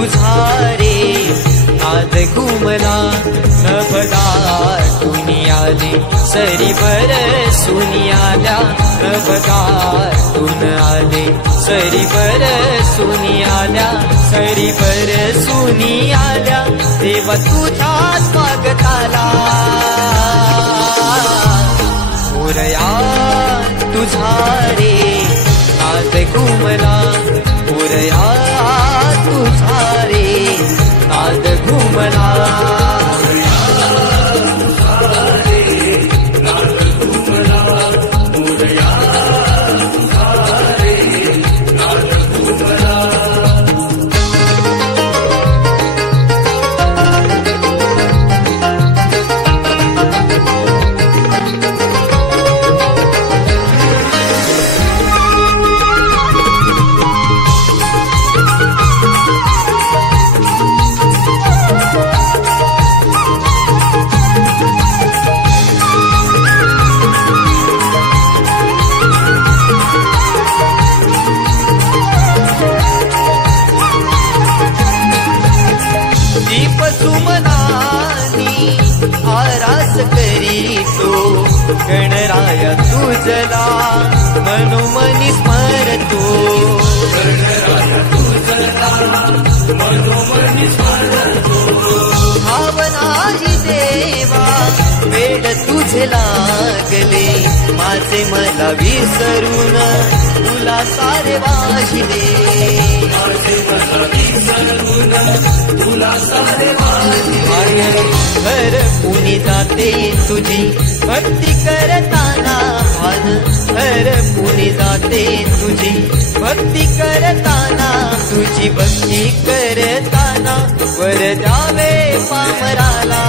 तुझा रे नाद घुमला नभदार तुनी आले सरी बरसूनी आल्या नभदार तुन आले सरी बरसूनी आल्या सरी बरसूनी आल्या देवा तुझ्या स्वागताला मोरया तुझा रे नाद घुमला मोरया तुझा रे नाद घुमला दीप सुमनानी आरास करीतो गणराया तुझला मनोमनी स्मरतो भावनाही देवा वेड तुझे लागले माझे मला विसरून तुला सारे वाहिले तुला सारे वाहिले घर पुणी जाते तुझी भक्ती करताना भान घर पुणी जाते तुझी भक्ती करताना तुझी भक्ती करताना वर जावे पामराला